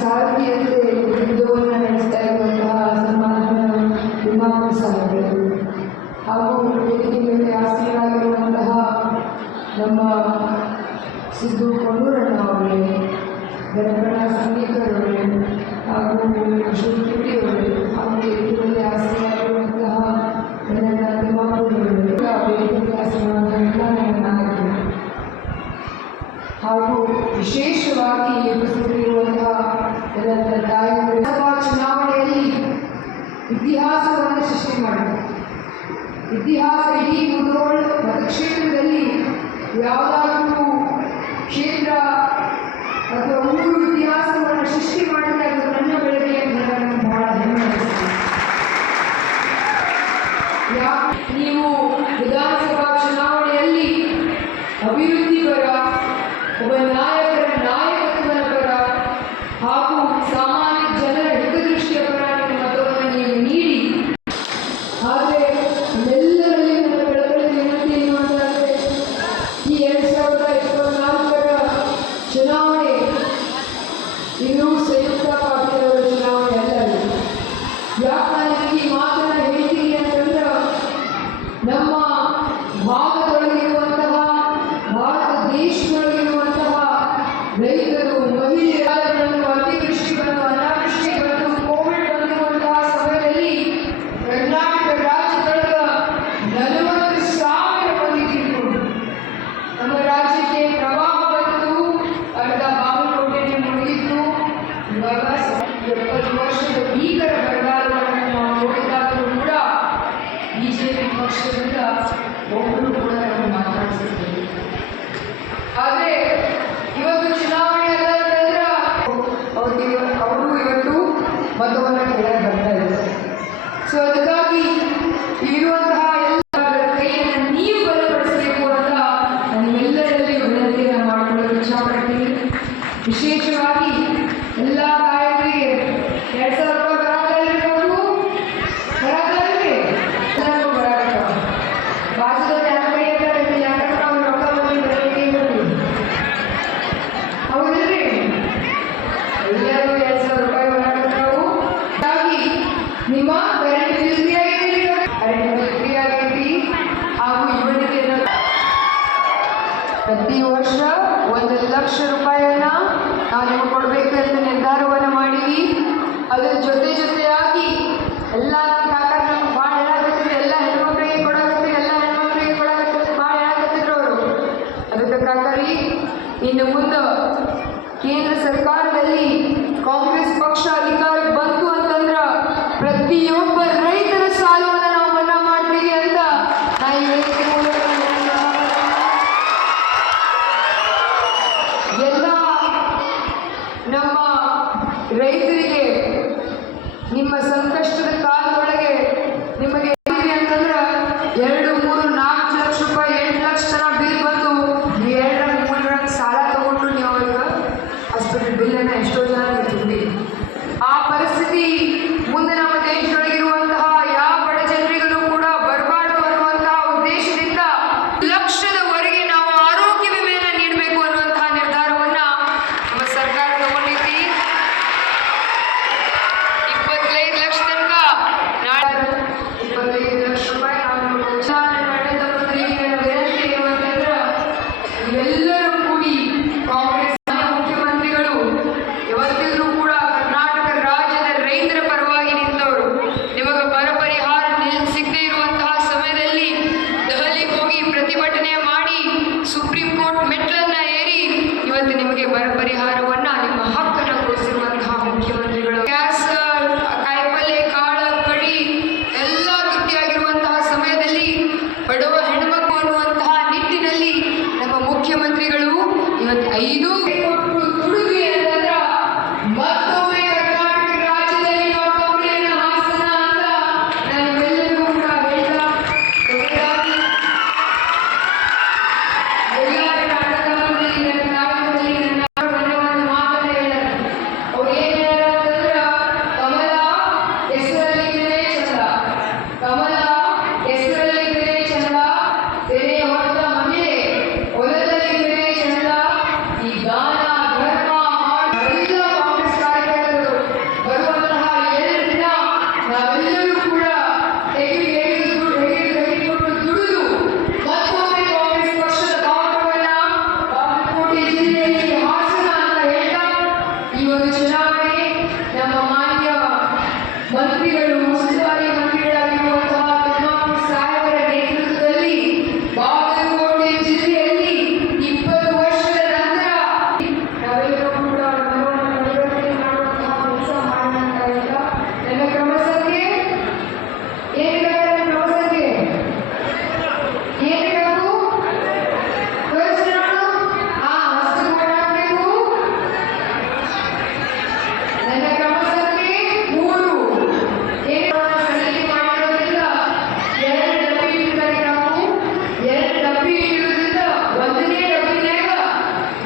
ಸಾರಥಿಯಂತೆ ಯುದ್ಧವನ್ನು ನಡೆಸ್ತಾ ಇರುವಂತಹ ಸನ್ಮಾನ್ಯ ಇಮಾಮ್ ಸಾಹೇಬರು ಹಾಗೂ ವೇದಿಕೆ ಮೇಲೆ ಆಸೀನರಾಗಿರುವಂತಹ ನಮ್ಮ ಸಿದ್ದು ಕೊಣ್ಣೂರಣ್ಣ ಅವರೇ, ಗಣಗಣ ಸಂಗೀತರವರೇ ಹಾಗೂ ಅಶೋಕ್ ಕಿಟ್ಟಿ ಅವರೇ ಹಾಗೂ ವೇದಿಕೆ ಮೇಲೆ ಆಸೀನರಾಗಿರುವಂತಹ ನನ್ನ ತಿಮ್ಮಾಪುರವರೇ, ವೇದಿಕೆ ಆಸೀನರಾದ ಎಲ್ಲ ನನ್ನ ನಾಯಕರು ಹಾಗೂ ವಿಶೇಷವಾಗಿ ಉಪಸ್ಥಿತರಿರುವಂತಹ ಎಲ್ಲ ತಾಯಿಯರು ಲೋಕಸಭಾ ಚುನಾವಣೆಯಲ್ಲಿ ಇತಿಹಾಸವನ್ನು ಸೃಷ್ಟಿ ಮಾಡಿದ್ದಾರೆ. ಇತಿಹಾಸ ಇಡೀ ಮುಧೋಳ್ ಮತಕ್ಷೇತ್ರದಲ್ಲಿ ಯಾವುದಾದ್ರೂ ಕ್ಷೇತ್ರ ಅಥವಾ ಊರು ಇತಿಹಾಸವನ್ನು ಸೃಷ್ಟಿ ಮಾಡಿದ್ರೆ ಅದು ನನ್ನ ಬೆಳಗ್ಗೆ ಅಂತ ನನಗೆ ಬಹಳ ಹೆಮ್ಮೆ ಅನಿಸ್ತದೆ. ನೀವು ವಿಧಾನಸಭಾ ಚುನಾವಣೆಯಲ್ಲಿ ಅಭಿವೃದ್ಧಿ ಪರ, ಒಬ್ಬ ನಾಯಕರ ನಾಯಕತ್ವದ ಪರ ಹಾಗೂ ಸಾಮಾನ್ಯ ಜನರ ಹಿತದೃಷ್ಟಿಯ ಪರ ನಿಮ್ಮ ಮತವನ್ನು ನೀವು ನೀಡಿ. ಆದರೆ ಎಲ್ಲರಲ್ಲಿ ನನ್ನ ಬೆಳವಣಿಗೆ ವಿನಂತಿ ಏನು ಅಂತಂದರೆ, ಈ 2024ರ ಚುನಾವಣೆ ಇನ್ನೂ ಸಂಯುಕ್ತ ಪಾಟೀಲವರ ಚುನಾವಣೆ ಅಲ್ಲ. ಯಾಕೆ ನಾನು ಈ ಮಾತನ್ನು ಹೇಳ್ತೀನಿ ಅಂತಂದ್ರೆ, ನಮ್ಮ ಭಾರತ ದೇಶದೊಳಗಿರುವಂತಹ ರೈತರು, ಮಹಿಳೆಯರನ್ನು ಅತಿವೃಷ್ಟಿ ಬಂದು ಅನಾವೃಷ್ಟಿ ಬಂದು ಕೋವಿಡ್ ಬಂದಿರುವಂತಹ ಸಮಯದಲ್ಲಿ ಕರ್ನಾಟಕ ರಾಜ್ಯದೊಳಗ 40,000 ಮಂದಿ ತೀರ್ಕೊಂಡು, ನಮ್ಮ ರಾಜ್ಯಕ್ಕೆ ಪ್ರವಾಹ ಬಂತು, ಅರ್ಧ ಬಾಗಲಕೋಟೆಗೆ ಮುಳುಗಿತ್ತು. ಇವಾಗ 70 ವರ್ಷದ ಭೀಕರ ಬರಗಾಲವನ್ನು ನಾವು ನೋಡಿದಾಗಲೂ ಕೂಡ ಬಿಜೆಪಿ ಪಕ್ಷದಿಂದ ಒಬ್ಬರು ಕೂಡ ನಾವು ಮಾತಾಡಿಸಿದ್ದೇವೆ. ಆದರೆ ಇವತ್ತು ಚುನಾವಣೆ ಅಲ್ಲ ಅಂತಂದ್ರೆ ಅವರು ಇವತ್ತು ಮತವನ್ನು ಕೇಳಕ್ಕೆ ಬರ್ತಾ ಇದ್ದಾರೆ. ಸೊ ಅದಕ್ಕಾಗಿ ಇರುವಂತಹ ಎಲ್ಲ ಕೈಯನ್ನು ನೀವು ಬಲಪಡಿಸಬೇಕು ಅಂತ ನಮ್ಮೆಲ್ಲರಲ್ಲಿ ವಿನಂತಿಯನ್ನು ಮಾಡಿಕೊಳ್ಳಲು ಇಚ್ಛಪಡ್ತೀನಿ. ವಿಶೇಷವಾಗಿ ಎಲ್ಲ ನಾಯಕರಿಗೆ 2,000 ರೂಪಾಯಿ ಬರಾಗಲ್ರಿ ಎಲ್ಲರಿಗೂ ಬರಾಗ ಬಾಜುದಲ್ಲಿ ಯಾಕೆ ಯಾಕಂದ್ರೆ ಅವ್ರು ರೊಕ್ಕ ಬಂದು ಬರಲಿಕ್ಕೆ ಹೌದಿಲ್ರಿ, ಎಲ್ಲರೂ 2,000 ರೂಪಾಯಿ ಬರಾಕತ್ತಾವು. ಹಾಗಾಗಿ ನಿಮ್ಮ ಕರೆಂಟ್ ಬಿಲ್ ಫ್ರೀ ಆಗೈತಿ, ಕರೆಂಟ್ ಬಿಲ್ ಫ್ರೀ ಆಗೈತಿ. ಹಾಗೂ ಇವರಿಗೆ ಪ್ರತಿ ವರ್ಷ 1,00,000 ರೂಪಾಯಿಯನ್ನ ನಾವು ನಿಮಗೆ ಕೊಡಬೇಕಂತ ನಿರ್ಧಾರವನ್ನು ಮಾಡೀವಿ. ಅದರ ಜೊತೆಯಾಗಿ ಎಲ್ಲ ನಮ್ಮ ಕಾಕ ನಮ್ಗೆ ಭಾಳ ಹೇಳಕತ್ತಿದ್ರು, ಎಲ್ಲ ಹೆಣ್ಮಕ್ಳಿಗೆ ಕೊಡಕತ್ತಿದ್ರು, ಎಲ್ಲ ಹೆಣ್ಮಕ್ಳಿಗೆ ಕೊಡಕತ್ತಿದ್ರು, ಭಾಳ ಹೇಳಕತ್ತಿದ್ರು ಅವರು. ಅದಕ್ಕೆ ಕಾಕರಿ, ಇನ್ನು ಮುಂದೆ ಕೇಂದ್ರ ಸರ್ಕಾರದಲ್ಲಿ ಕಾಂಗ್ರೆಸ್ ಪಕ್ಷ ಅಧಿಕಾರಕ್ಕೆ ಬಂತು ಅಂತಂದ್ರೆ ಪ್ರತಿಯೊಬ್ಬ ರೈತರ ಸಾಲವನ್ನು ನಾವು ಮನ್ನಾ ಮಾಡ್ತೀವಿ ಅಂತ ನಾ ಈ ವೇದಿಕೆ ಮೂಲಕ ಎಲ್ಲ ನಮ್ಮ ರೈತರಿಗೆ ನಿಮ್ಮ ಸಂಕಷ್ಟದ ಕಾಲದೊಳಗೆ ನಿಮಗೆ ಅಂತಂದ್ರೆ 2, 3, 4 ಲಕ್ಷ ರೂಪಾಯಿ 8 ಲಕ್ಷ ತನಕ ಬಿಲ್ ಬಂದು 2, 3 ಸಾಲ ತಗೊಂಡು ನೀವು ಅವ್ರಿಗೆ ಹಾಸ್ಪಿಟಲ್ ಬಿಲ್ಲನ್ನು ಎಷ್ಟೋ ಜನ ತುಂಬಿರಿ. ಆ ಪರಿಸ್ಥಿತಿ ಮುಂದೆ ನಮ್ಮ ದೇಶದೊಳಗಿರುವಂತಹ ಯಾವ ಬಡ ಜನರಿಗೂ ಕೂಡ ಬರಬಾರ್ದು ಅನ್ನುವಂತಹ ಉದ್ದೇಶದಿಂದ ಲಕ್ಷದವರೆಗೆ ನಾವು ಆರೋಗ್ಯ ವಿಮೆಯನ್ನು ನೀಡಬೇಕು ಅನ್ನುವಂತಹ ನಿರ್ಧಾರವನ್ನ ನಮ್ಮ ಸರ್ಕಾರ ತಗೊಂಡಿದ್ವಿ. 25 ಲಕ್ಷ ತನಕ ನಾಳೆ 25 ಲಕ್ಷ ರೂಪಾಯಿ ನರೇಂದ್ರ ಮೋದಿಯವರ ವಿನಂತಿ ಏನು ಅಂತಂದ್ರೆ, ಇವೆಲ್ಲರೂ ಕೂಡಿ ಕಾಂಗ್ರೆಸ್ ಮುಖ್ಯಮಂತ್ರಿಗಳು ಯಾವತ್ತಿಗೂ ಕೂಡ ಕರ್ನಾಟಕ ರಾಜ್ಯದ ರೈತರ ಈ ಒಂದು ಚುನಾವಣೆ ನಮ್ಮ ಮಾನ್ಯ ಮಂತ್ರಿಗಳು ಉಸ್ತುವಾರಿ ಮಂತ್ರಿಗಳಾಗಿರುವಂತಹ ತಿಮ್ಮಾಪುರ ಸಾಹೇಬರ ನೇತೃತ್ವದಲ್ಲಿ ಬಾಗಲಕೋಟೆ ಜಿಲ್ಲೆಯಲ್ಲಿ 20 ವರ್ಷದ ನಂತರ ನಾವೆಲ್ಲರೂ ಕೂಡ ನಮ್ಮನ್ನು ಪರಿವರ್ತನೆ ಮಾಡುವಂತಹ ಕೆಲಸ ಮಾಡೋಣ ಇಲ್ಲ. ನನ್ನ ಕ್ರಮ ಸಂಖ್ಯೆ ಏನಿದೆ? ಕ್ರಮ ಸಂಖ್ಯೆ ಏನಿರಬೇಕು? ತೋರಿಸಿ ನೋಡು. ಹಸ್ತ ಮಾಡಬೇಕು. ನನ್ನ ಕ್ರಮ ಸಂಖ್ಯೆ 3. ಏನು ಸಲ್ಲಿಕೆ ಮಾಡಿರೋದ್ರಿಂದ 2 ಡಬ್ಬಿ ಇಟ್ಟಿದ್ದಾರೆ. ನಾವು 2 ಡಬ್ಬಿ ಇಟ್ಟಿರೋದ್ರಿಂದ 1ನೇ ಡಬ್ಬಿನ್ಯಾಗ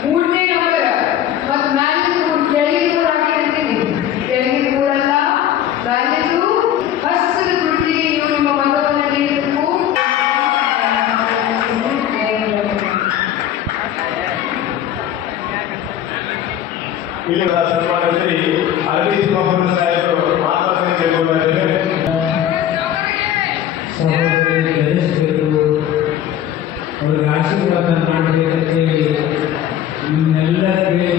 3ನೇ ನಂಬರ್ ಮತ್ತು ಮ್ಯಾಲಿಂದು ಕೆಳಗಿನ ಹಾಕಿರ್ತೀನಿ. ಕೆಳಗಿನ ಮೂರಲ್ಲ, ಮ್ಯಾಲಿಂದು ಹಸ್ತದ ಗುರುತಿಗೆ ನೀವು ನಿಮ್ಮ ಮತವನ್ನು ನೀಡಬೇಕು. ಇಲ್ಲಿ ಸನ್ಮಾನದಲ್ಲಿ ಅರವಿಂದ್ ತಿಮ್ಮಾಪುರ ಸಾಹೇಬರು ಮಾತಾಡ್ತಾರೆ ಕೇಳಿಕೊಂಡಿದ್ದಾರೆ. ಸಹೋದರಿ ಗೆಲ್ಲಿಸಬೇಕು, ಅವ್ರಿಗೆ ಆಶೀರ್ವಾದ ಮಾಡಬೇಕಂತೇಳಿ ನಿಮ್ಮೆಲ್ಲ ಕೇಳಿ